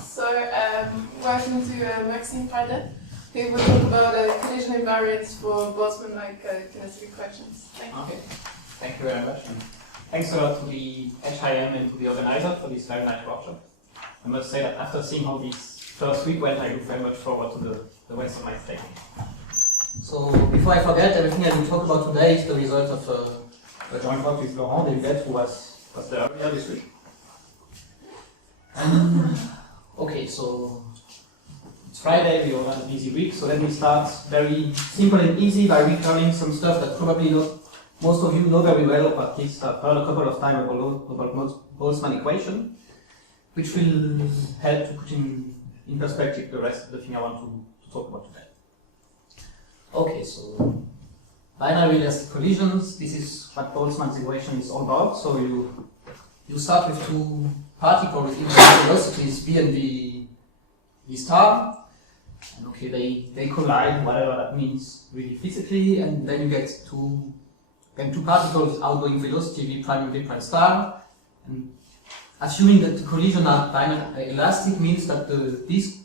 So, welcome to Maxime Breden. He will talk about collision invariants for Boltzmann-like kinetic equations. Thank you. Okay, thank you very much. And thanks a lot to the HIM and to the organizer for this very nice workshop. I must say that after seeing how this first week went, I look very much forward to the rest of my stay. So, before I forget, everything I will talk about today is the result of a joint work with Laurent Desvillettes, who was there earlier this week. Okay, so It's Friday, we all have a busy week, so let me start very simple and easy by recalling some stuff that probably most of you know very well, or at least have heard a couple of times about Boltzmann equation, which will help to put in perspective the rest of the thing I want to talk about today. Okay, so binary elastic collisions, this is what Boltzmann's equation is all about. So you start with two particles with infinite velocities v and v star, and okay, they collide, whatever that means really physically, and then you get two particles with outgoing velocity v prime and v prime star, and assuming that the collision are binary elastic means that this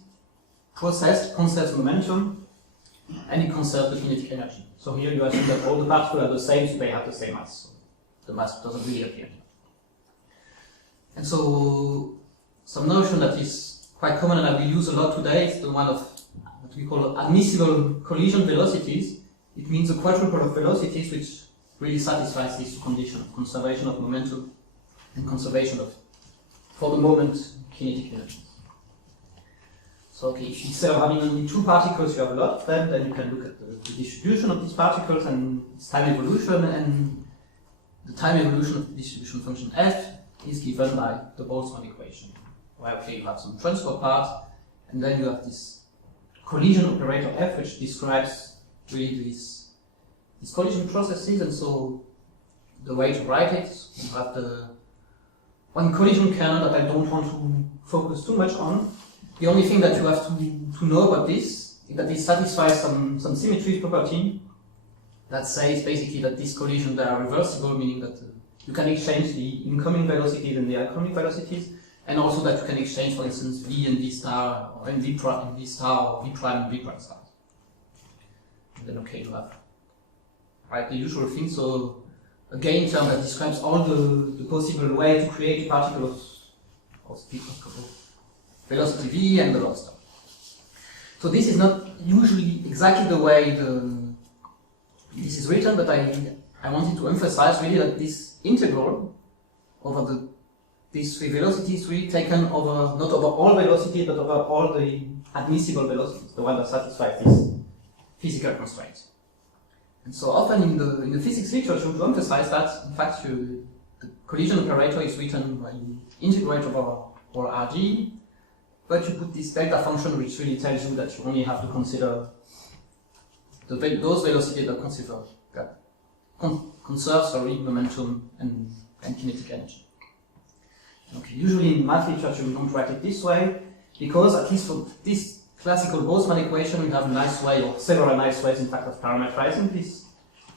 process conserves momentum and it conserves the kinetic energy. So here you assume that all the particles are the same, so they have the same mass. So the mass doesn't really appear. And so some notion that is quite common and that we use a lot today is the one of what we call admissible collision velocities. It means a quadruple of velocities which really satisfies these two conditions: conservation of momentum and conservation of, for the moment, kinetic energy. So okay, if instead of having only two particles you have a lot of them, then you can look at the distribution of these particles and its time evolution, and the time evolution of the distribution function f is given by the Boltzmann equation, where okay, you have some transport part, and then you have this collision operator f, which describes really these collision processes. And so the way to write it, you have the one collision kernel that I don't want to focus too much on. The only thing that you have to know about this is that it satisfies some symmetry property that says basically that these collisions are reversible, meaning that you can exchange the incoming velocities and the outgoing velocities, and also that you can exchange, for instance, v and v star, or v prime and v star, or v prime and v prime star. And then okay, you have the usual thing. So a gain term that describes all the possible way to create a particle of velocity v and the log star. So this is not usually exactly the way this is written, but I wanted to emphasize really that this integral over these three velocities really taken over, not over all velocities, but over all the admissible velocities, the one that satisfies this physical constraint. And so often in the physics literature to emphasize that, in fact, the collision operator is written when you integrate over Rg, but you put this delta function which really tells you that you only have to consider those velocities that conserve momentum and kinetic energy. Okay, usually in math literature we don't write it this way, because at least for this classical Boltzmann equation we have a nice way, or several nice ways in fact, of parameterizing these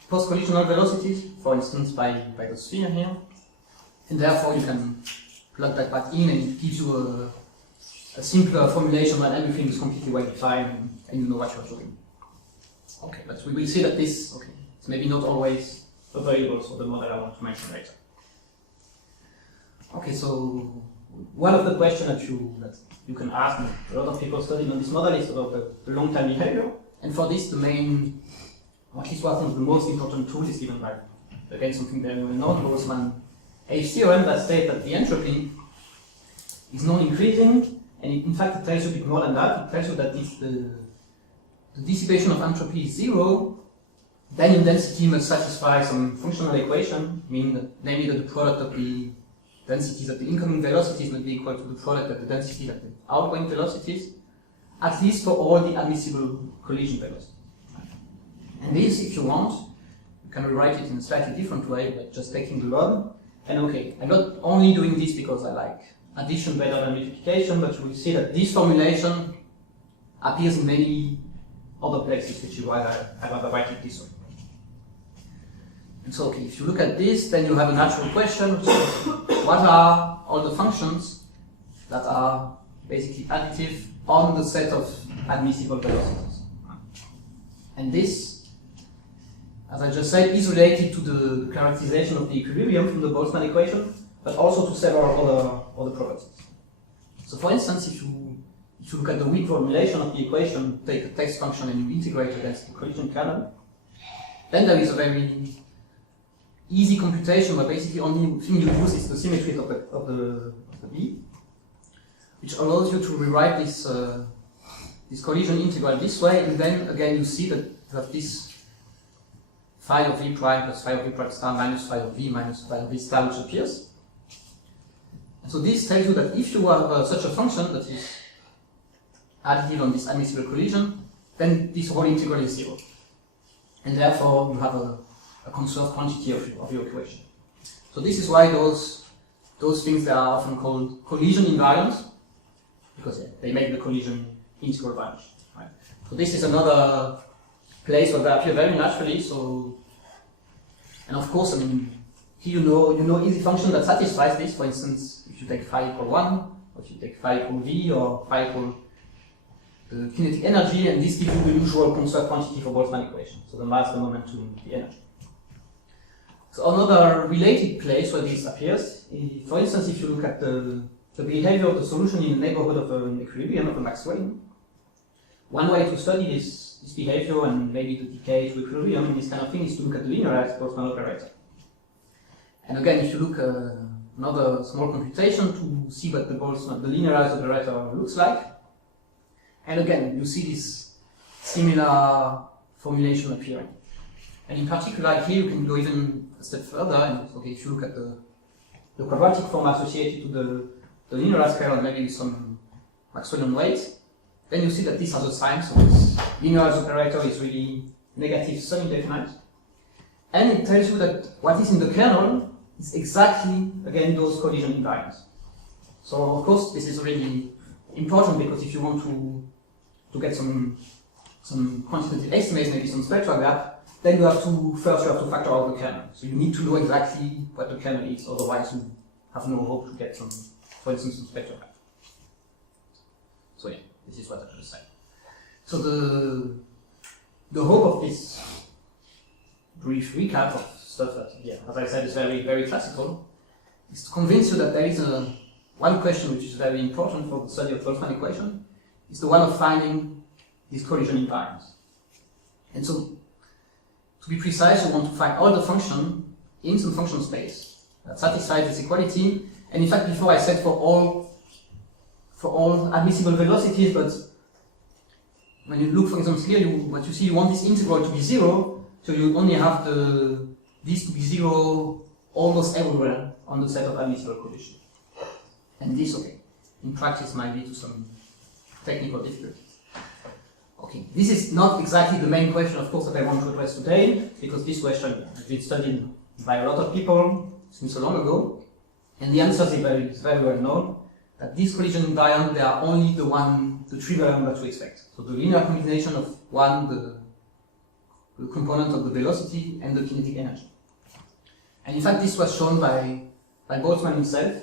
post-collisional velocities, for instance by the sphere here, and therefore you can plug that back in and it gives you a simpler formulation when everything is completely well defined and you know what you're doing. Okay, but we will see that this, okay, it's maybe not always available for the model I want to mention later. Okay, so one of the questions that you can ask, and a lot of people studying on this model, is about the long-time behavior. And for this, the main, or at least one of the most important tools is given by, again, something very well known, Boltzmann theorem that states that the entropy is non-increasing, and in fact it tells you a bit more than that. It tells you that if the dissipation of entropy is zero, then in density must satisfy some functional equation, namely that the product of the densities of the incoming velocities must be equal to the product of the density of the outgoing velocities, at least for all the admissible collision velocities. And this, if you want, you can rewrite it in a slightly different way by just taking the log. And okay, I'm not only doing this because I like addition better than multiplication, but you will see that this formulation appears in many other places, which is why I rather write it this way. And so, okay, if you look at this, then you have a natural question, which is, what are all the functions that are basically additive on the set of admissible velocities. And this, as I just said, is related to the characterization of the equilibrium from the Boltzmann equation, but also to several other properties. So for instance, if you look at the weak formulation of the equation, take a text function and you integrate against the collision kernel, then there is a very easy computation where basically only thing you use is the symmetry of the B, which allows you to rewrite this collision integral this way, and then again you see that you have this phi of v prime plus phi of v prime star minus phi of v minus phi of v star which appears. And so this tells you that if you have such a function that is additive on this admissible collision, then this whole integral is zero. And therefore you have a conserved quantity of your equation. So this is why those things that are often called collision invariants, because they make the collision integral vanish. Right? So this is another place where they appear very naturally. So, and of course, I mean, here you know easy function that satisfies this. For instance, if you take phi equal 1, or if you take phi equal v, or phi equal the kinetic energy, and this gives you the usual conserved quantity for Boltzmann equation. So the mass, the momentum, the energy. So another related place where this appears, for instance, if you look at the behavior of the solution in the neighborhood of an equilibrium of a Maxwellian, one way to study this behavior and maybe the decay to equilibrium and this kind of thing is to look at the linearized Boltzmann operator. And again, if you look at another small computation to see what the linearized operator looks like, and again, you see this similar formulation appearing. And in particular, here you can go even a step further, and okay, if you look at the quadratic form associated to the linearized kernel, maybe with some Maxwellian weight, then you see that this has a sign, so this linearized operator is really negative semi-definite. And it tells you that what is in the kernel is exactly, again, those collision invariants. So of course, this is really important because if you want to get some quantitative estimates, maybe some spectral gap, then you have to factor out the kernel. So you need to know exactly what the kernel is, otherwise you have no hope to get some, for instance, some spectral gap. So yeah, this is what I just said. So the hope of this brief recap of stuff that, yeah, as I said, is very, very classical, is to convince you that there is one question which is very important for the study of Boltzmann equation, is the one of finding these collision invariants. And so, to be precise, you want to find all the function in some function space that satisfies this equality. And in fact, before I said for all admissible velocities, but when you look, for example, here, what you see, you want this integral to be zero, so you only have this to be zero almost everywhere on the set of admissible collisions. And this, okay, in practice might lead to some technical difficulties. Okay, this is not exactly the main question, of course, that I want to address today, because this question has been studied by a lot of people since so long ago, and the answer is very well known, that these collision invariants, they are only the trivial number to expect. So the linear combination of one, the component of the velocity, and the kinetic energy. And in fact, this was shown by Boltzmann himself,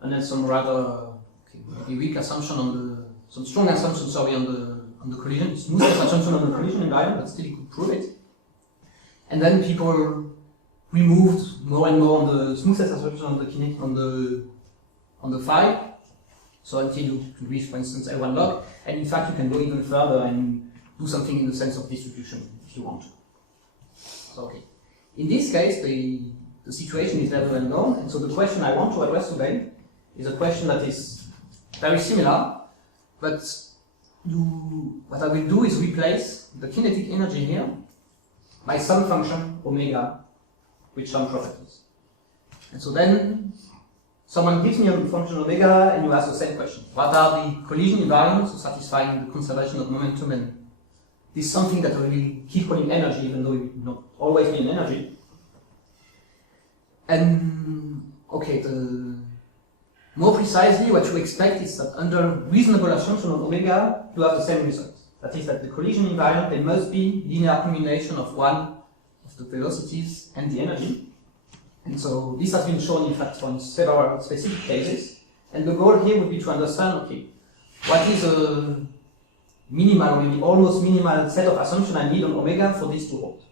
and then some rather weak assumption some strong assumption, on the collision, smoothness assumption on the collision invariant, but still he could prove it. And then people removed more and more on the smoothness assumption on the kinetic, on the phi. So until you can reach, for instance, L1 log, and in fact you can go even further and do something in the sense of distribution if you want to. So okay. In this case, the situation is very well known, and so the question I want to address today is a question that is very similar, but what I will do is replace the kinetic energy here by some function omega with some properties. And so then someone gives me a function omega and you ask the same question. What are the collision invariants satisfying the conservation of momentum? And this is something that will keep calling energy, even though it will not always be an energy. And okay, more precisely, what you expect is that under reasonable assumption of omega, you have the same result. That is that the collision invariant, they must be linear combination of one of the velocities and the energy. And so this has been shown, in fact, on several specific cases. And the goal here would be to understand, okay, what is a minimal, maybe almost minimal set of assumptions I need on omega for this to hold.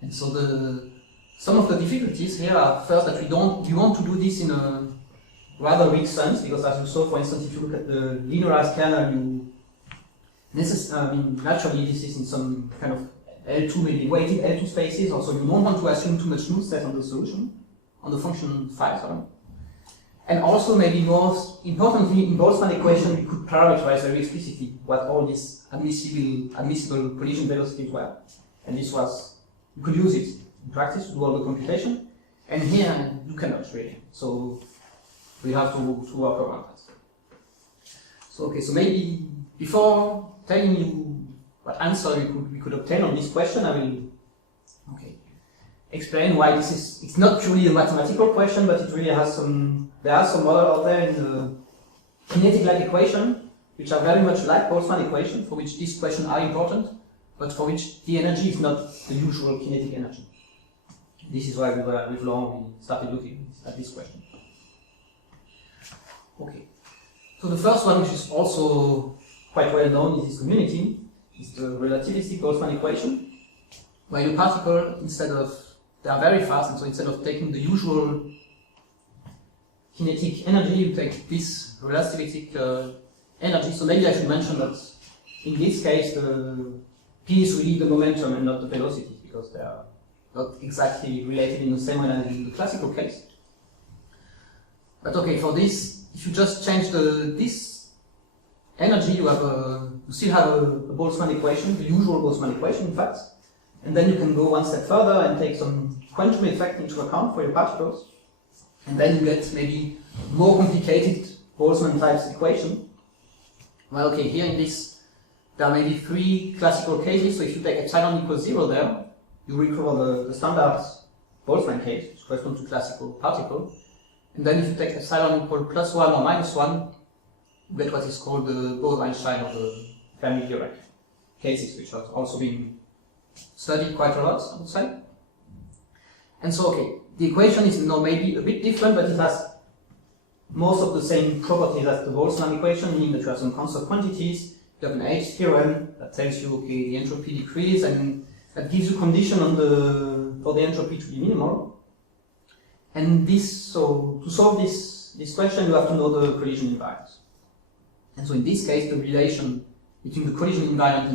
And so some of the difficulties here are first that we want to do this in a rather weak sense, because as you saw, for instance, if you look at the linearized kernel, naturally this is in some kind of L2, maybe weighted L2 spaces, also you don't want to assume too much smoothness on the solution, on the function phi, sorry. And also, maybe most importantly, in Boltzmann equation, we could parameterize very explicitly what all these admissible collision velocities were. And this was, you could use it in practice to do all the computation. And here, you cannot really. So, we have to work around that. So, okay, so maybe before telling you what answer we could obtain on this question, I will explain why this is, it's not purely a mathematical question, but it really has there are some models out there in the kinetic-like equation, which are very much like Boltzmann equation, for which these questions are important, but for which the energy is not the usual kinetic energy. This is why with Laurent we started looking at this question. Okay. So the first one, which is also quite well known in this community, is the relativistic Boltzmann equation, where the particle, they are very fast, and so instead of taking the usual kinetic energy, you take this relativistic energy. So maybe I should mention that in this case, the P is really the momentum and not the velocity, because they are not exactly related in the same way as in the classical case. But okay, for this, if you just change this energy, you still have a Boltzmann equation, the usual Boltzmann equation, in fact. And then you can go one step further and take some quantum effect into account for your particles. And then you get maybe more complicated Boltzmann types equation. Well, okay, here in this, there are maybe 3 classical cases. So if you take epsilon equals 0 there, you recover the standard Boltzmann case, which corresponds to classical particle. And then if you take epsilon equal +1 or -1, you get what is called the Bose-Einstein or the Fermi-Dirac cases, which have also been studied quite a lot, I would say. And so, okay, the equation is now maybe a bit different, but it has most of the same properties as the Boltzmann equation, meaning that you have some constant quantities, you have an H theorem that tells you, okay, the entropy decrease, and that gives you condition for the entropy to be minimal. And so to solve this question, you have to know the collision invariance. And so in this case, the relation between the collision invariant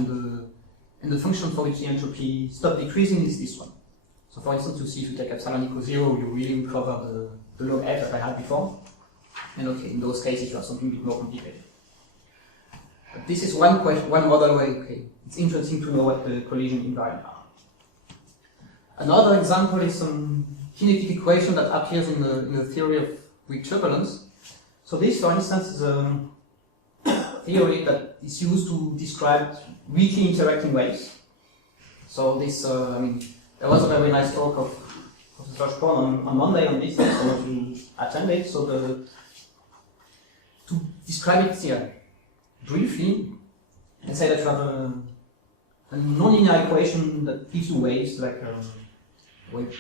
and the function for which the entropy stops decreasing is this one. So for instance, you see if you take epsilon equals 0, you really recover the log f that I had before. And okay, in those cases you have something a bit more complicated. But this is one model where, okay, it's interesting to know what the collision invariant are. Another example is some kinetic equation that appears in the theory of weak turbulence. So this, for instance, is a theory that is used to describe weakly interacting waves. So this, there was a very nice talk of Professor Spohn on Monday on this, so if you attended. So to describe it here briefly, let's say that you have a nonlinear equation that gives you waves, like a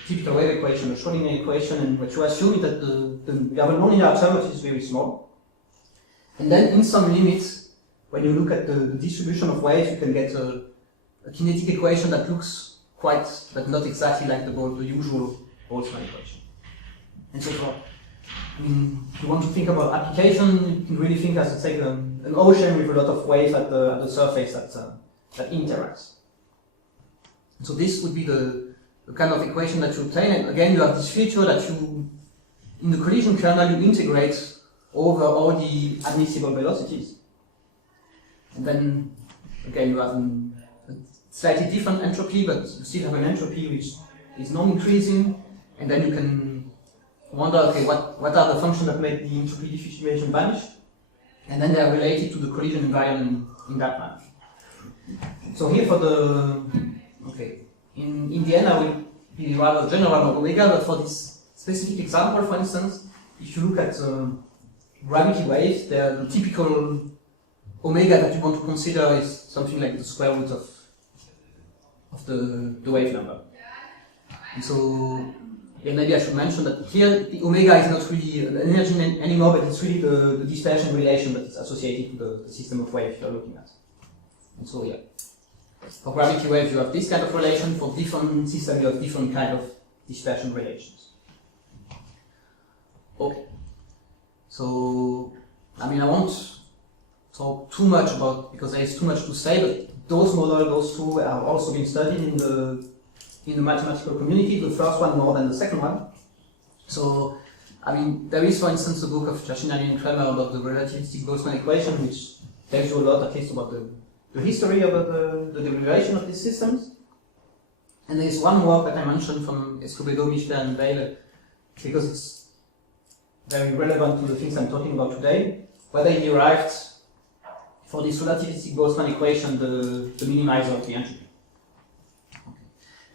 typical wave equation, a Schrödinger equation, and what you assume is that you have a nonlinear term which is very small. And then in some limits, when you look at the distribution of waves, you can get a kinetic equation that looks quite, but not exactly like the usual Boltzmann equation. And so forth. If you want to think about application, you can really think as an ocean with a lot of waves at the surface that interacts. So this would be the kind of equation that you obtain. And again, you have this feature that in the collision kernel, you integrate over all the admissible velocities. And then, again, you have a slightly different entropy, but you still have an entropy which is non-increasing, and then you can wonder, okay, what are the functions that make the entropy diffusion vanish? And then they are related to the collision environment in that manner. So here in the end I will be rather general about omega, but for this specific example, for instance, if you look at gravity waves, the typical omega that you want to consider is something like the square root of the wave number. And so yeah, maybe I should mention that here the omega is not really an energy anymore, but it's really the dispersion relation that is associated to the system of waves you're looking at. And so, yeah, for gravity waves you have this kind of relation, for different systems you have different kind of dispersion relations. Okay, so, I mean, I won't talk too much about, because there is too much to say, but those models, those two, have also been studied in the mathematical community, the first one more than the second one. So, I mean, there is, for instance, a book of Chachinani and Kramer about the relativistic Boltzmann equation, which tells you a lot, at least, about the history of the derivation of these systems. And there is one work that I mentioned from Escobedo, Michelet, and Bayle, because it's very relevant to the things I'm talking about today, where they derived, for this relativistic Boltzmann equation, the minimizer of the entropy.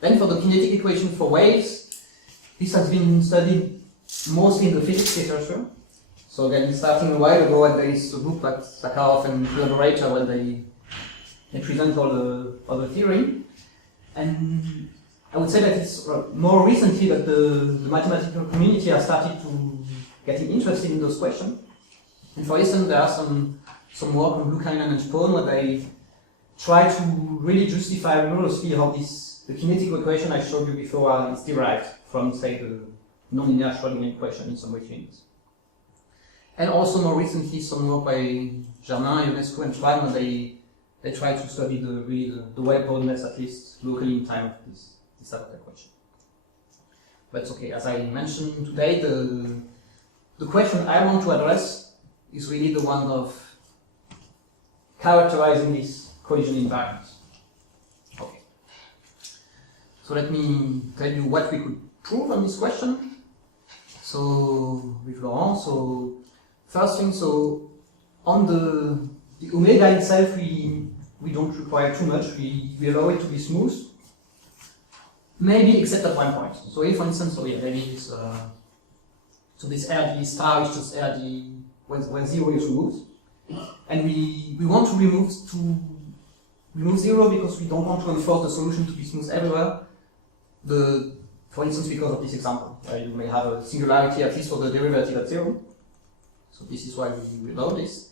Then for the kinetic equation for waves, this has been studied mostly in the physics literature. So again, starting a while ago, and there is a book by Sakharov and collaborator where they present all the theory. And I would say that it's more recently that the mathematical community has started to getting interested in those questions. And for instance, there are some work on Lukainen and Spohn where they try to really justify rigorously how the kinetic equation I showed you before is derived from, say, the non-linear Schrödinger equation in some units. And also more recently some work by Germain, Ionescu, and Schwein where they try to study the wave boundedness, at least locally in time, of this type of equation. But okay, as I mentioned today, the question I want to address is really the one of characterizing this collision invariant. Okay. So let me tell you what we could prove on this question. So with Laurent, so first thing, so on the omega itself, we don't require too much. We allow it to be smooth, maybe except at one point. So if, for instance, so yeah, there is so this RD star is just RD when zero is removed, and we want to remove zero because we don't want to enforce the solution to be smooth everywhere. For instance, because of this example, you may have a singularity at least for the derivative at zero. So this is why we allow this.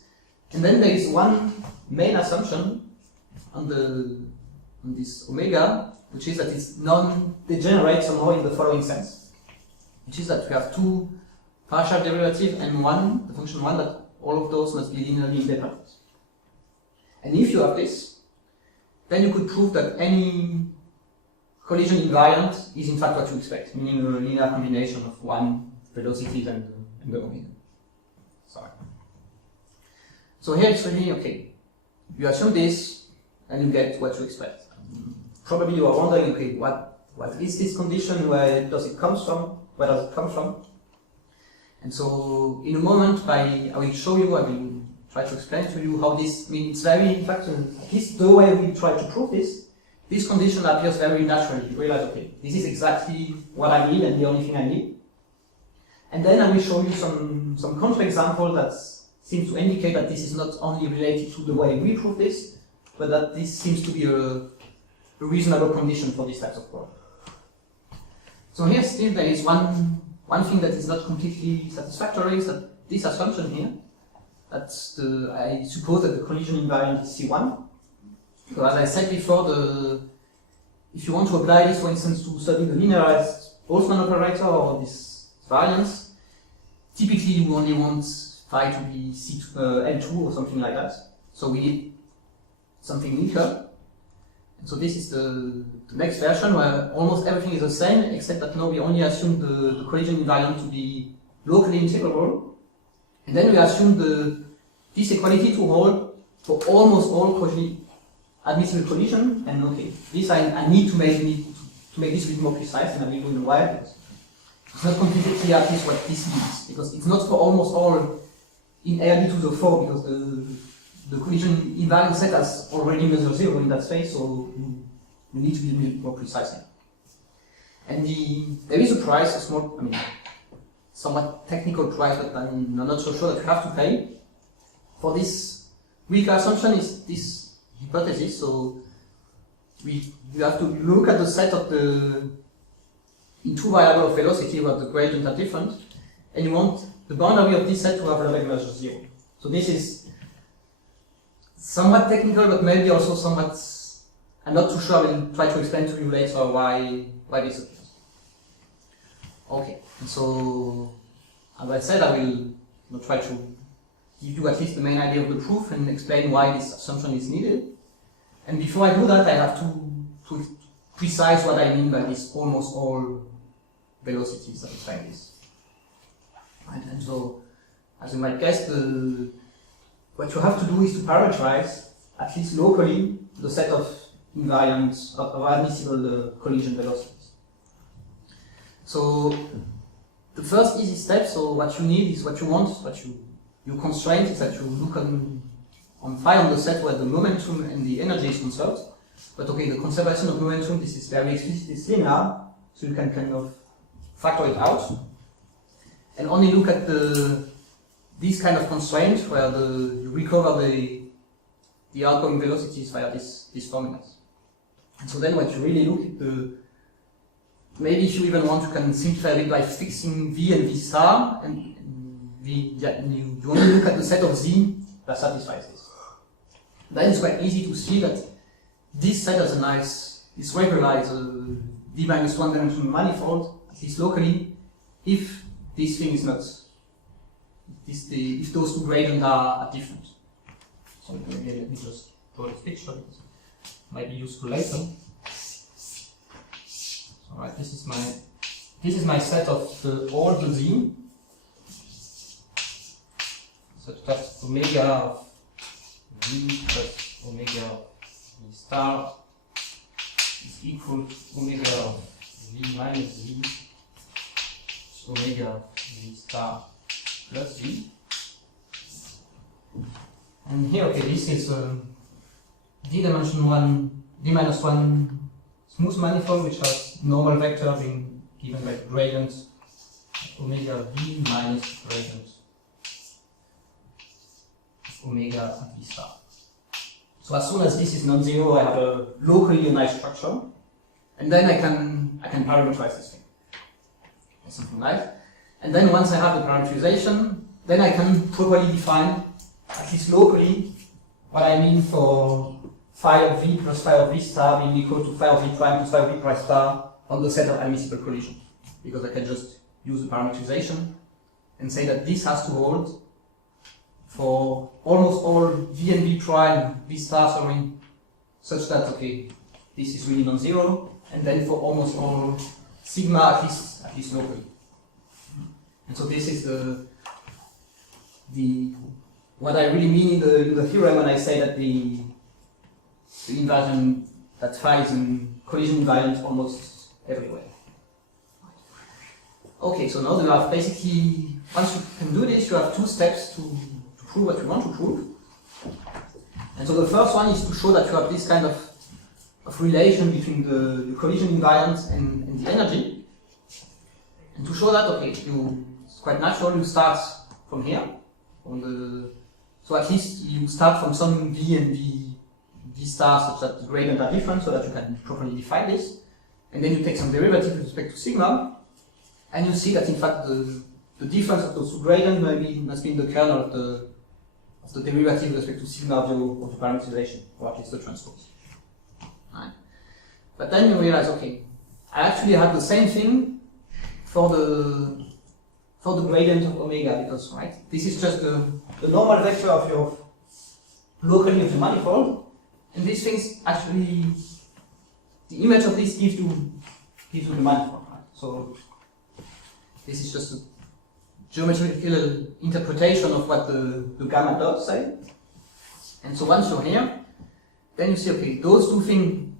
And then there is one main assumption on this omega, which is that it's non-degenerate somehow in the following sense, which is that we have two partial derivatives and one, the function one, that all of those must be linearly independent. And if you have this, then you could prove that any collision invariant is in fact what you expect, meaning a linear combination of one velocities and the omega. Sorry. So here it's really, okay, you assume this and you get what you expect. Probably you are wondering, okay, what is this condition, where does it come from, where does it come from? And so in a moment I will show you, I will try to explain to you how this means. It's very, in fact, at least the way we try to prove this condition appears very naturally. You realize, okay, this is exactly what I need and the only thing I need. And then I will show you some counterexample that seems to indicate that this is not only related to the way we prove this, but that this seems to be a reasonable condition for these types of problem. So here still there is one thing that is not completely satisfactory, is that this assumption here, I suppose that the collision invariant is C1. So as I said before, if you want to apply this, for instance, to study the linearized Boltzmann operator or this variance, typically you only want phi to be L2 or something like that. So we need something weaker. And so this is the next version where almost everything is the same, except that now we only assume the collision invariant to be locally integrable. And then we assume this equality to hold for almost all admissible collision. And okay, this I need to make this a bit more precise, and I will do in a while, because it's not completely clear at least what this means, because it's not for almost all in RD to the 4, because the collision invariant set has already measure 0 in that space, so you need to be a bit more precise here. And there is a price, a small, somewhat technical price, but I'm not so sure that you have to pay for this weaker assumption, is this hypothesis. So you have to look at the set of the in two variables of velocity where the gradients are different, and you want the boundary of this set to have a level measure 0. So this is somewhat technical, but maybe also somewhat, I'm not too sure. I will try to explain to you later why this occurs. Okay, and so as I said, I will try to give you at least the main idea of the proof and explain why this assumption is needed. And before I do that, I have to precise what I mean by this almost all velocities satisfying this. Right, and so, as you might guess, what you have to do is to parameterize, at least locally, the set of invariant of admissible collision velocities. So the first easy step, so what you need is what you want, your constraint is that you look on phi on the set where the momentum and the energy is conserved. But okay, the conservation of momentum, this is very explicit, it's linear, so you can kind of factor it out. And only look at this kind of constraint where you recover the outgoing velocities via these formulas. And so then what you really look at maybe if you even want, you can simplify it by fixing V and V star, and you only look at the set of Z that satisfies this. Then it's quite easy to see that this set has a nice, it's regularized D minus one dimensional manifold, at least locally, if this thing is not, if those two gradients are different. So let me just draw this picture, it might be useful later. Alright, this is my set of all the Z, such that omega of V plus omega of V star is equal to omega of V minus V omega of V star plus V. And here, okay, this is D dimension 1, D minus 1 smooth manifold, which has normal vector being given by gradient omega V minus gradient omega at V star. So as soon as this is non-zero, I have locally a nice structure, and then I can parameterize this thing, something like. And then once I have the parameterization, then I can properly define, at least locally, what I mean for phi of V plus phi of V star being equal to phi of V prime plus phi of V prime star on the set of admissible collision, because I can just use the parameterization and say that this has to hold for almost all V and V prime, V star, sorry, such that, okay, this is really non-zero, and then for almost all sigma, at least locally. And so this is what I really mean in the theorem when I say that the inversion, that phi is in collision invariant almost everywhere. Okay, so now you have basically, once you can do this, you have two steps to prove what you want to prove. And so the first one is to show that you have this kind of relation between the collision invariant and the energy. And to show that, okay, it's quite natural, you start from here, so at least you start from some V and V star such that the gradients are different, so that you can properly define this. And then you take some derivative with respect to sigma, and you see that in fact the difference of those two gradients must be in the kernel of the derivative with respect to sigma of the parameterization, or at least the transpose. Right. But then you realize, okay, I actually have the same thing for the gradient of omega, because right, this is just the normal vector of your locally of the manifold, and these things actually, the image of this gives you the manifold. Right? So this is just a geometrical interpretation of what the gamma dots say. And so once you're here, then you see, okay, those two things,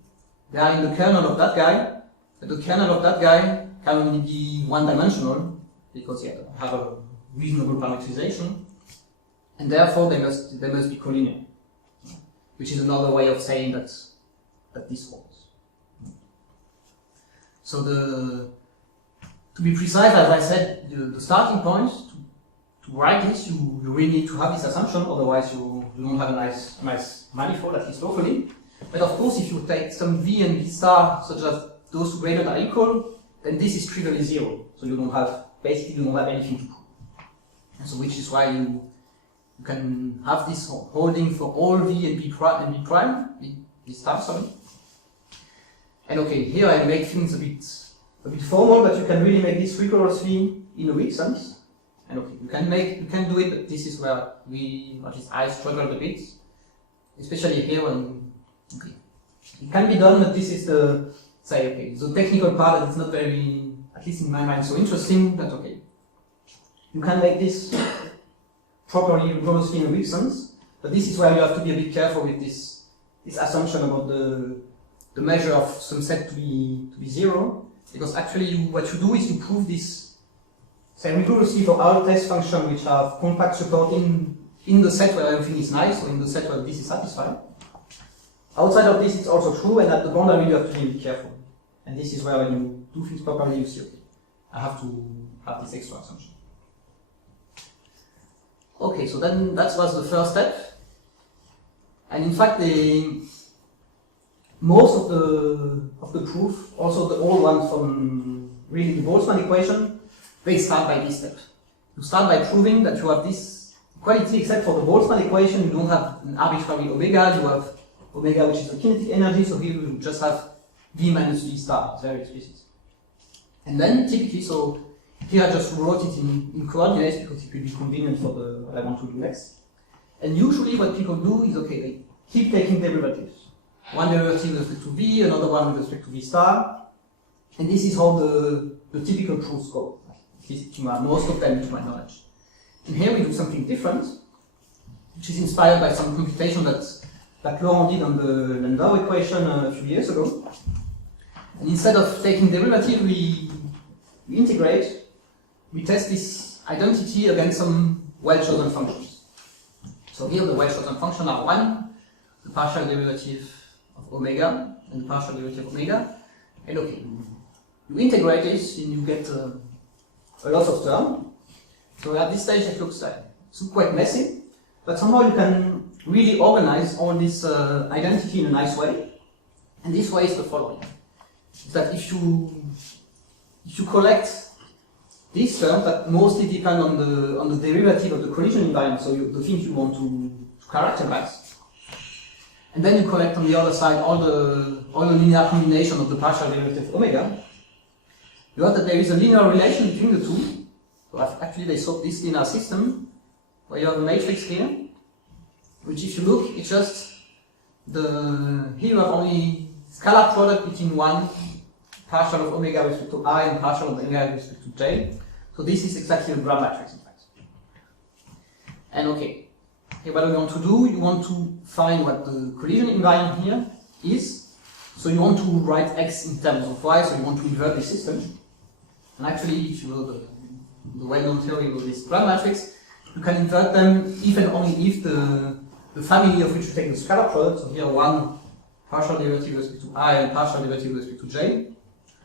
they are in the kernel of that guy, but the kernel of that guy can only be one-dimensional, because you have a reasonable parameterization, and therefore they must be collinear, which is another way of saying that this holds. So to be precise, as I said, the starting point to write this, you really need to have this assumption, otherwise you don't have a nice manifold, at least locally. But of course, if you take some V and V star such that those two gradients are equal, then this is trivially 0. So you don't have, basically you don't have anything to prove. And so which is why you can have this holding for all V and B prime, B star, sorry. And okay, here I make things a bit formal, but you can really make this rigorously in a weak sense. And okay, you can do it, but this is where at least I struggled a bit, especially here when, okay, it can be done, but this is the technical part that is not very, at least in my mind, so interesting, but okay. You can make this properly rigorously in a weak sense, but this is where you have to be a bit careful with this assumption about the measure of some set to be 0, because actually what you do is you prove this, say, rigorously for all test functions which have compact support in the set where everything is nice, or in the set where this is satisfied. Outside of this it's also true, and at the boundary you have to be a bit careful. And this is where when you do things properly you see, okay, I have to have this extra assumption. Okay, so then that was the first step. And in fact most of the proof, also the old ones from really the Boltzmann equation, they start by this step. You start by proving that you have this equality, except for the Boltzmann equation, you don't have an arbitrary omega, you have omega which is the kinetic energy, so here you just have V minus V star, it's very explicit. And then typically, so here I just wrote it in coordinates because it will be convenient for what I want to do next. And usually what people do is, okay, they keep taking derivatives. One derivative with respect to V, another one with respect to V star. And this is how the typical proofs go. At least most of them, to my knowledge. And here we do something different, which is inspired by some computation that Laurent did on the Landau equation a few years ago. And instead of taking derivative, we integrate. We test this identity against some well-chosen functions. So here the well-chosen functions are 1, the partial derivative of omega, and the partial derivative of omega. And okay, you integrate this and you get a lot of terms. So at this stage it looks like it's quite messy, but somehow you can really organize all this identity in a nice way. And this way is the following. Is that if you collect these terms that mostly depend on the derivative of the collision invariant, so the things you want to characterize, and then you collect on the other side all the linear combination of the partial derivative of omega, you have that there is a linear relation between the two. So actually they solve this linear system where you have a matrix here, which if you look, it's just here you have only scalar product between one partial of omega with respect to I and partial of omega with respect to j. So this is exactly a Gram matrix in fact. And okay, here what we want to do, you want to find what the collision invariant here is. So you want to write x in terms of y, so you want to invert the system. And actually, if you know the well-known theory of this Gram matrix, you can invert them if and only if the family of which you take the scalar product, so here one partial derivative with respect to I and partial derivative with respect to j,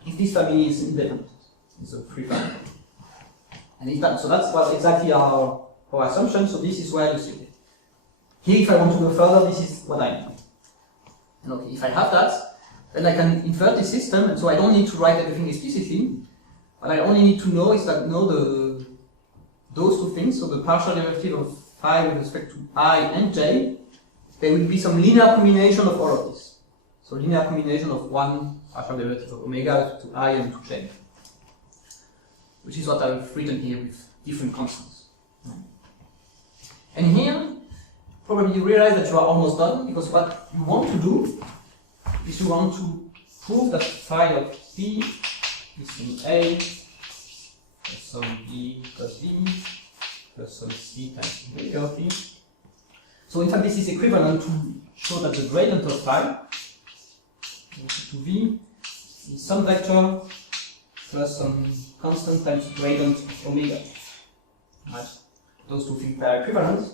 if this family is independent, it's a free family. And if that, so that's exactly our assumption, so this is where you see it. Here, if I want to go further, this is what I need. And okay, if I have that, then I can invert the system, and so I don't need to write everything explicitly. What I only need to know is that those two things, so the partial derivative of phi with respect to I and j, there will be some linear combination of all of this. So linear combination of one partial derivative of omega to I and to j, which is what I've written here with different constants. And here, probably you realize that you are almost done, because what you want to do is you want to prove that phi of p is some a plus some b plus b plus some c times omega of p. So in fact this is equivalent to show that the gradient of phi to v is some vector plus some constant times gradient of omega. Right? Those two things are equivalent.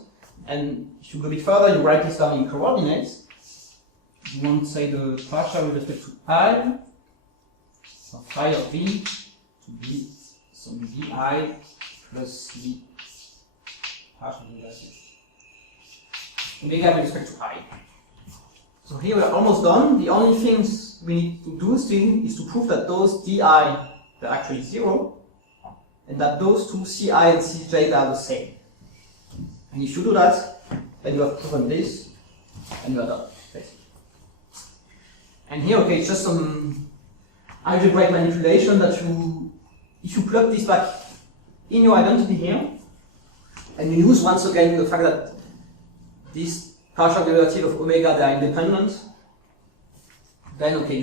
And if you go a bit further, you write this down in coordinates. You want to say the partial with respect to I, so phi of v to be some vi plus v partial derivative omega with respect to I. So here we are almost done. The only things we need to do still is to prove that those di they're actually 0, and that those two Ci and Cj are the same. And if you do that, then you have proven this, and you are done, basically. And here, okay, it's just some algebraic manipulation that if you plug this back in your identity here, and you use once again the fact that this partial derivative of omega, they are independent, then okay,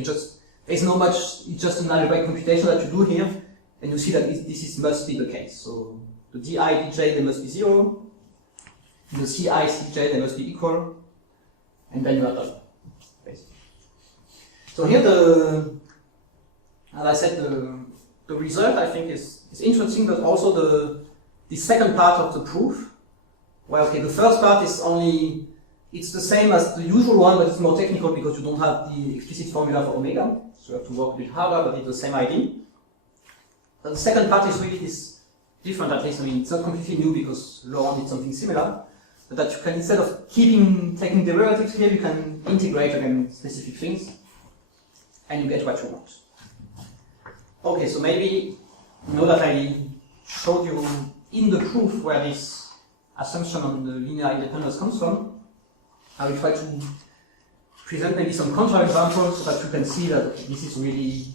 there's no much, it's just an algebraic computation that you do here, and you see that this must be the case. So the di, dj, they must be 0, the ci, cj, they must be equal, and then you are done, basically. So here as I said, the result I think is interesting, but also the second part of the proof, where okay, the first part is only, it's the same as the usual one, but it's more technical because you don't have the explicit formula for omega, so you have to work a bit harder, but it's the same idea. But the second part is really this different, at least. I mean, it's not completely new because Laurent did something similar, but that you can, instead of taking derivatives here, you can integrate again specific things, and you get what you want. Okay, so maybe you know that I showed you in the proof where this assumption on the linear independence comes from. I will try to present maybe some counterexamples so that you can see that okay, this is really,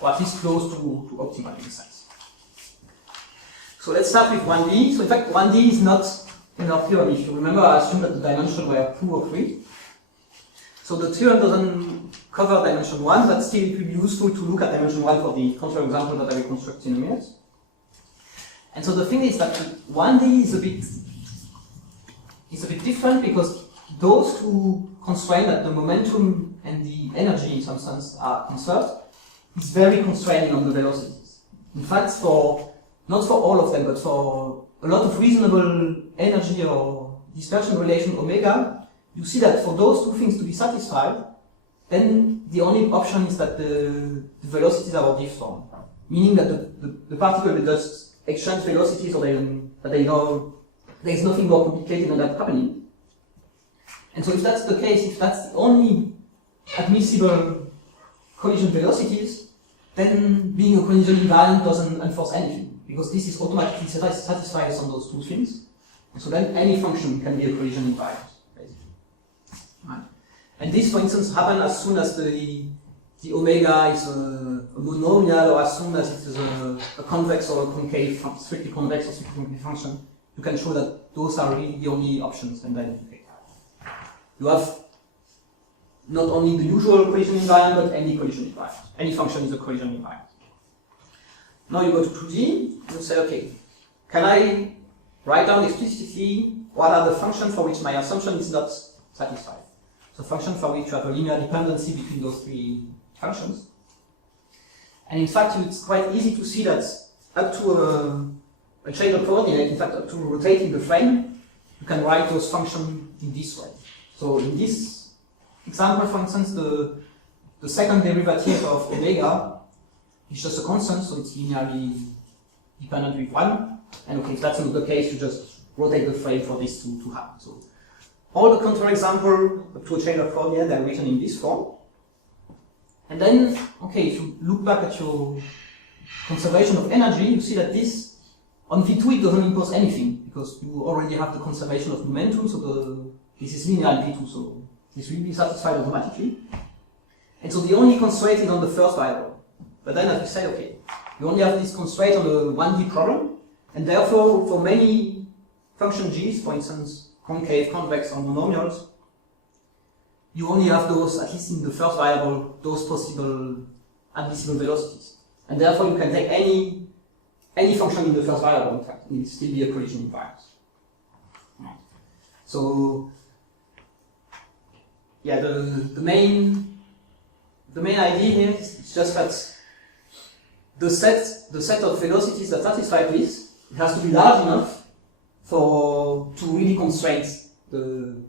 or at least close to optimal in a sense. So let's start with 1D. So in fact, 1D is not in our theorem. If you remember, I assumed that the dimensions were 2 or 3. So the theorem doesn't cover dimension 1, but still it will be useful to look at dimension 1 for the counterexample that I will construct in a minute. And so the thing is that 1D is a bit different because those two constraints, that the momentum and the energy in some sense are conserved, is very constraining on the velocities. In fact, not for all of them, but for a lot of reasonable energy or dispersion relation omega, you see that for those two things to be satisfied, then the only option is that the velocities are of this form. Meaning that the particle will just exchange velocities, or that they know there is nothing more complicated than that happening. And so if that's the case, if that's the only admissible collision velocities, then being a collision invariant doesn't enforce anything, because this is automatically satisfied on those two things. And so then any function can be a collision invariant, basically. Right. And this, for instance, happens as soon as the omega is a monomial, or as soon as it is a convex or a concave, strictly convex or strictly concave function. You can show that those are really the only options, and then you have not only the usual collision invariant, but any collision invariant. Any function is a collision invariant. Now you go to 2D, you say, okay, can I write down explicitly what are the functions for which my assumption is not satisfied? So function for which you have a linear dependency between those three functions. And in fact, it's quite easy to see that up to a change of coordinate, in fact, up to rotating the frame, you can write those functions in this way. So in this example, for instance, the second derivative of omega is just a constant, so it's linearly dependent with 1. And okay, if that's not the case, you just rotate the frame for this to happen. So all the counterexample up to a chain of coordinate, they're written in this form. And then, okay, if you look back at your conservation of energy, you see that this, on V2, it doesn't impose anything, because you already have the conservation of momentum, so this is linear in V2, so this will be satisfied automatically. And so the only constraint is on the first variable. But then, as we say, okay, you only have this constraint on the 1D problem, and therefore, for many function g's, for instance, concave, convex, or monomials, you only have those, at least in the first variable, those possible admissible velocities. And therefore, you can take any function in the first variable, in fact, and it will still be a collision invariant. So, yeah, the main idea here is just that the set of velocities that satisfy this, it has to be large enough to really constrain the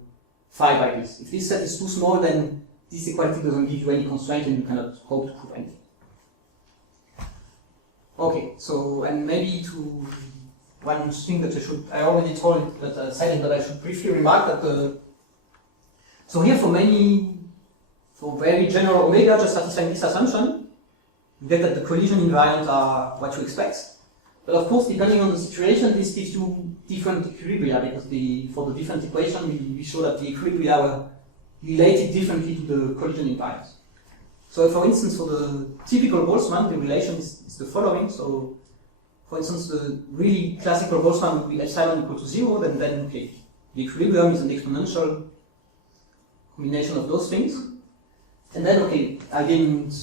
phi by this. If this set is too small, then this equality doesn't give you any constraint and you cannot hope to prove anything. Okay, so, and maybe to one thing that I already told that Silent, that I should briefly remark that so here for very general omega, just satisfying this assumption, you get that the collision invariants are what you expect. But of course, depending on the situation, this gives you different equilibria, because for the different equation, we show that the equilibria were related differently to the collision invariants. So for instance, for the typical Boltzmann, the relation is the following. So for instance, the really classical Boltzmann would be epsilon equal to 0, then okay, the equilibrium is an exponential combination of those things. And then, okay, I didn't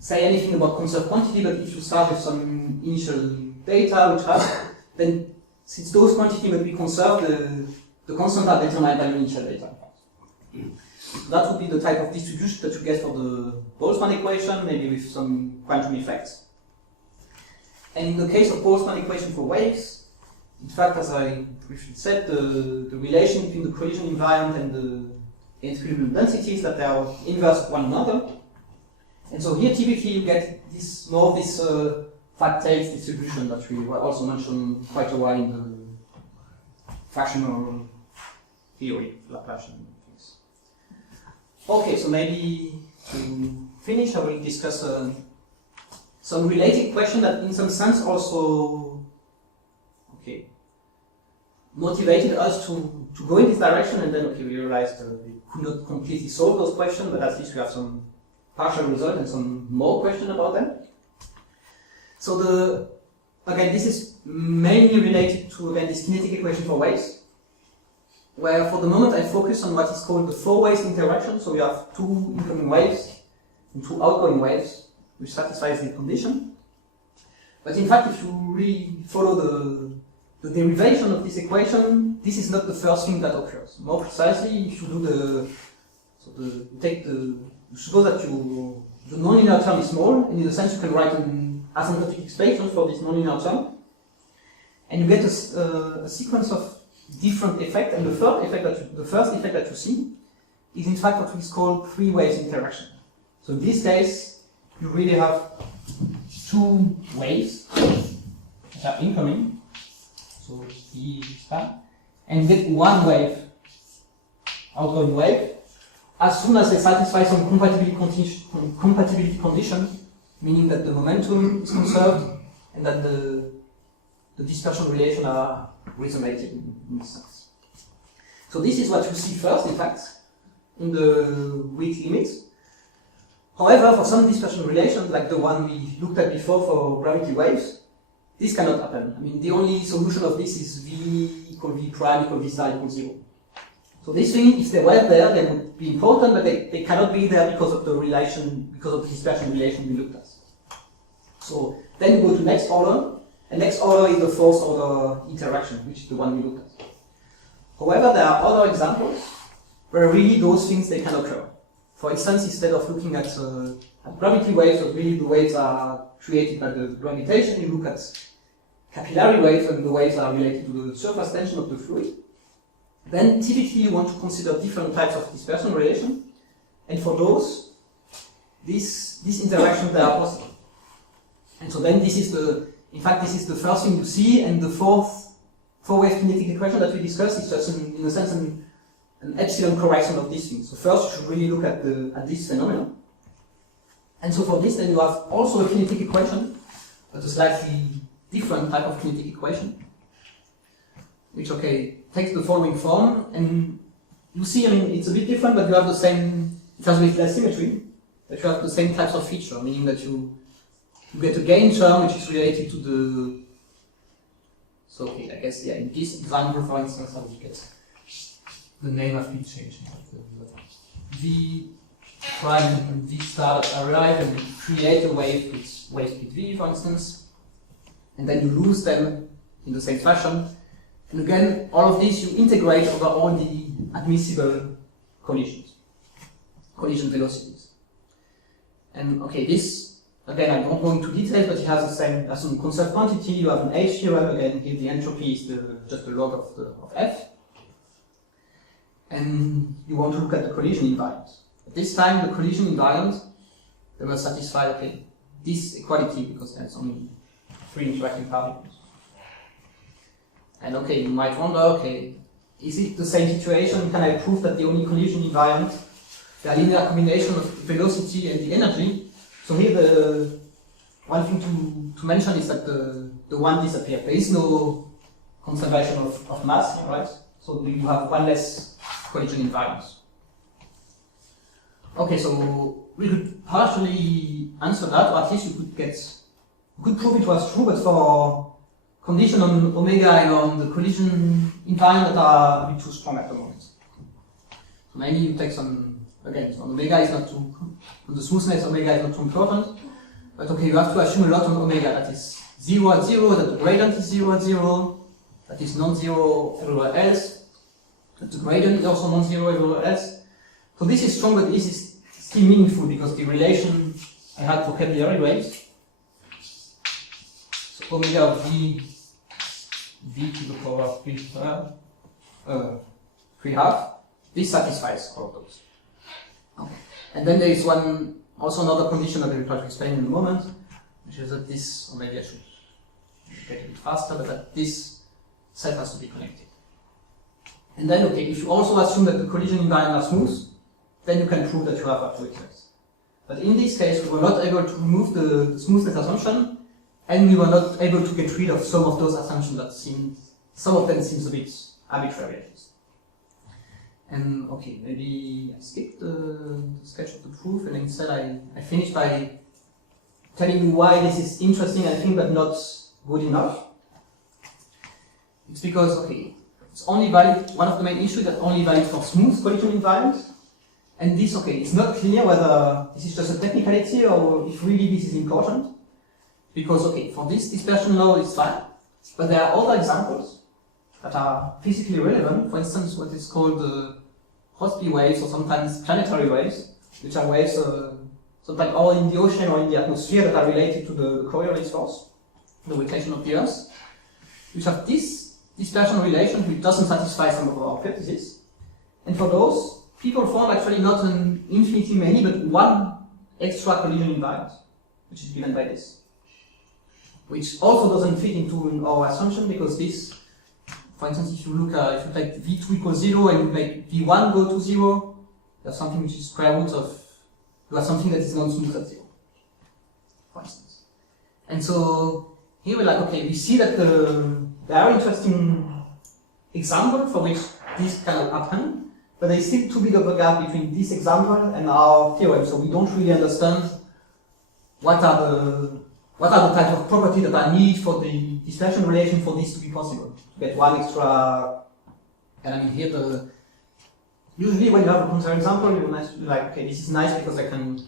say anything about conserved quantity, but if you start with some initial data, which has, then since those quantities will be conserved, the constant are determined by initial data. So that would be the type of distribution that you get for the Boltzmann equation, maybe with some quantum effects. And in the case of Boltzmann equation for waves, in fact, as I briefly said, the relation between the collision invariant and the equilibrium densities, that they are inverse of one another. And so here typically you get this more of this fact-tails distribution that we also mentioned quite a while in the fractional theory, Laplacian things. Okay, so maybe to finish, I will discuss some related question that in some sense also motivated us to go in this direction, and then we realized we could not completely solve those questions, but at least we have some partial result and some more question about them. So again, this is mainly related to this kinetic equation for waves, where for the moment I focus on what is called the four-ways interaction. So we have two incoming waves and two outgoing waves, which satisfies the condition. But in fact, if you really follow the derivation of this equation, this is not the first thing that occurs. More precisely, if you do you suppose that the nonlinear term is small, and in a sense you can write an asymptotic expression for this nonlinear term, and you get a sequence of different effects, and the first effect that you see is in fact what is called three-ways interaction. So in this case, you really have two waves that are incoming, so E is that, and you get one wave, outgoing wave, as soon as they satisfy some compatibility condition, meaning that the momentum is conserved and that the dispersion relation are resonated in this sense. So this is what you see first, in fact, in the weak limits. However, for some dispersion relations, like the one we looked at before for gravity waves, this cannot happen. I mean, the only solution of this is V equal V prime equal V star equals 0. So this thing, if they were there, they would be important, but they cannot be there because of the relation, because of the dispersion relation we looked at. So then you go to next order, and next order is the fourth order interaction, which is the one we looked at. However, there are other examples where really those things they can occur. For instance, instead of looking at gravity waves, or really the waves are created by the gravitation, you look at capillary waves, and the waves are related to the surface tension of the fluid. Then typically you want to consider different types of dispersion relation, and for those, these interactions they are possible. And so then this is in fact this is the first thing you see, and the four-wave kinetic equation that we discussed is just in a sense an epsilon correction of these things. So first you should really look at this phenomenon. And so for this then you have also a kinetic equation, but a slightly different type of kinetic equation, which takes the following form, and you see, I mean, it's a bit different, but you have the same, it has a little asymmetry, that you have the same types of feature, meaning that you get a gain term which is related to the, so I guess, in this example, for instance, I will get, the name has been changed, V prime and V star that arrive and create a wave with wave speed V, for instance, and then you lose them in the same fashion. And again, all of this you integrate over all the admissible collision velocities. And this, again, I don't go into details, but it has the same, as some conserved quantity, you have an H theorem, again, here the entropy is just the log of F. And you want to look at the collision invariant. At this time, the collision invariant, they will satisfy, this equality, because there's only three interacting particles. And you might wonder, is it the same situation? Can I prove that the only collision invariant, the linear combination of the velocity and the energy? So here the one thing to mention is that the one disappeared. There is no conservation of mass, right? So you have one less collision invariance. Okay, so we could partially answer that, or at least you could prove it was true, but for condition on omega and on the collision invariant that are a bit too strong at the moment. So maybe you take some, again, so omega is not too, on the smoothness omega is not too important, but okay, you have to assume a lot on omega, that is 0 at 0, that the gradient is 0 at 0, that is non-zero everywhere else, that the gradient is also non-zero everywhere else. So this is strong, but this is still meaningful because the relation I had for Cagliari waves, so omega of v to the power of 3/2, this satisfies all of those. Okay. And then there is also another condition that I will try to explain in a moment, which is that this, or maybe I should get a bit faster, but that this set has to be connected. And then, okay, if you also assume that the collision invariant are smooth, then you can prove that you have absolute sets. But in this case, we were not able to remove the smoothness assumption, and we were not able to get rid of some of those assumptions that some of them seems a bit arbitrary at least. And okay, maybe I skipped the sketch of the proof, and instead I finished by telling you why this is interesting, I think, but not good enough. It's because, okay, it's only valid, one of the main issues that only valid for smooth collision invariants. And this, okay, it's not clear whether this is just a technicality or if really this is important. Because, okay, for this dispersion law it's fine, but there are other examples that are physically relevant. For instance, what is called Rossby waves, or sometimes planetary waves, which are waves sometimes all in the ocean or in the atmosphere that are related to the Coriolis force, the rotation of the Earth, which have this dispersion relation which doesn't satisfy some of our hypotheses. And for those, people found actually not an infinitely many, but one extra collision invariant, which is given by this. Which also doesn't fit into our assumption, because this, for instance, if you look if you take v2 equals 0 and you make v1 go to 0, you have something which is square root of, you have something that is non-smooth at 0, for instance. And so here we're like, okay, we see that there are interesting examples for which this cannot happen, but there is still too big of a gap between this example and our theorem, so we don't really understand what are the types of properties that are needed for the dispersion relation for this to be possible, to get one extra. And I mean here usually when you have a counterexample, you're like, okay, this is nice because I can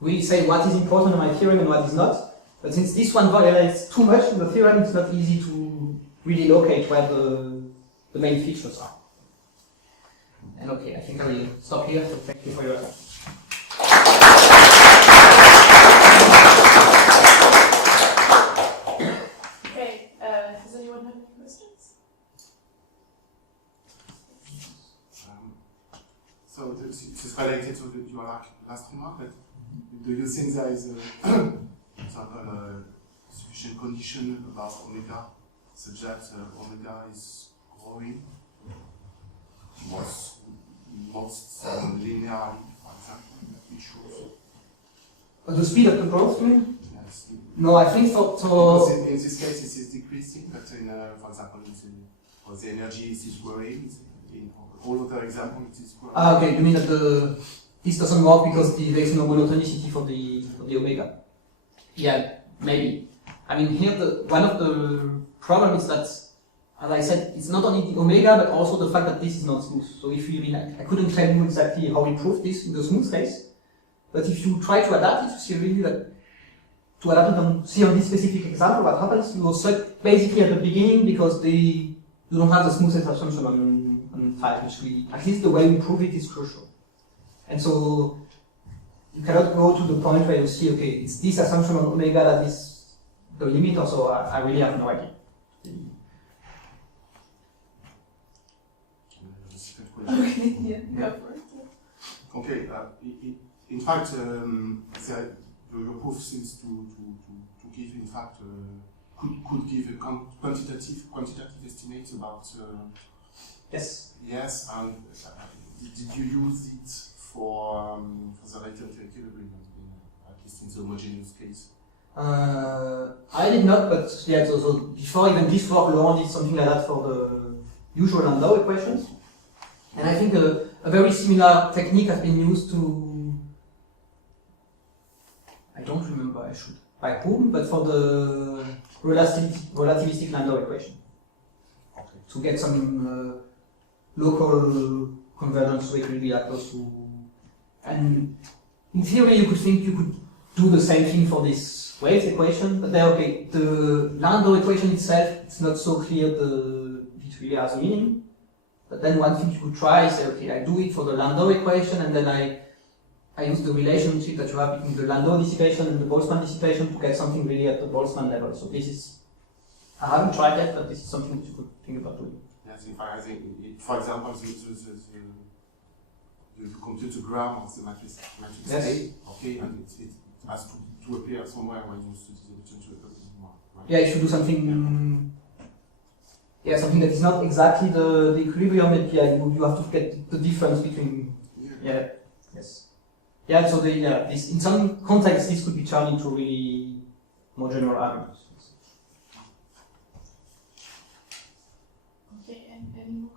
really say what is important in my theorem and what is not. But since this one violates too much in the theorem, it's not easy to really locate where the main features are. And okay, I think I will stop here, so thank you for your attention. Okay, does anyone have any questions? So this is related to your last remark, but do you think there is a sufficient condition about omega, such that omega is growing most linearly, for example, it shows? The speed of the growth, you mean? Yes. No, I think so. Because in this case it is decreasing, but in, for example, for the energy it is growing. In all other examples it is growing. Okay, you mean that this doesn't work because there is no monotonicity for the omega? Yeah, maybe. I mean, here one of the problems is that, as I said, it's not only the omega, but also the fact that this is not smooth. So if you I couldn't tell you exactly how we prove this in the smooth case, but if you try to adapt it, you see really that to adapt it and see on this specific example what happens, you will set basically at the beginning because you don't have the smoothest assumption on 5, which at least the way we prove it is crucial. And so you cannot go to the point where you see, okay, it's this assumption on omega that is the limit, or so I really have no idea. Okay, yeah, go for it. Okay, in fact, your proof seems to give, in fact, could give a quantitative estimates about. Yes. Yes, and did you use it for the relative equilibrium least in the homogeneous case? I did not, but yeah, so before even this work, Laurent did something like that for the usual Landau equations. And I think a very similar technique has been used to, I don't remember, I should, by whom, but for the relativistic Landau equation. Okay. To get some local convergence to equilibria close to, and in theory you could think you could do the same thing for this wave equation, but then okay, the Landau equation itself, it's not so clear it really has a meaning. But then one thing you could try is say, okay, I do it for the Landau equation, and then I use the relationship that you have between the Landau dissipation and the Boltzmann dissipation to get something really at the Boltzmann level. So this is, I haven't tried that, but this is something that you could think about doing. Yes, I think, for example, the computogram of the matrix yes. A, okay, and it has to appear somewhere when you study the return to right? Yeah, you should do something. Yeah, something that is not exactly the equilibrium, but yeah, you have to get the difference between. Yeah. Yes. Yeah. So this in some contexts this could be turned into really more general arguments. Okay. Any more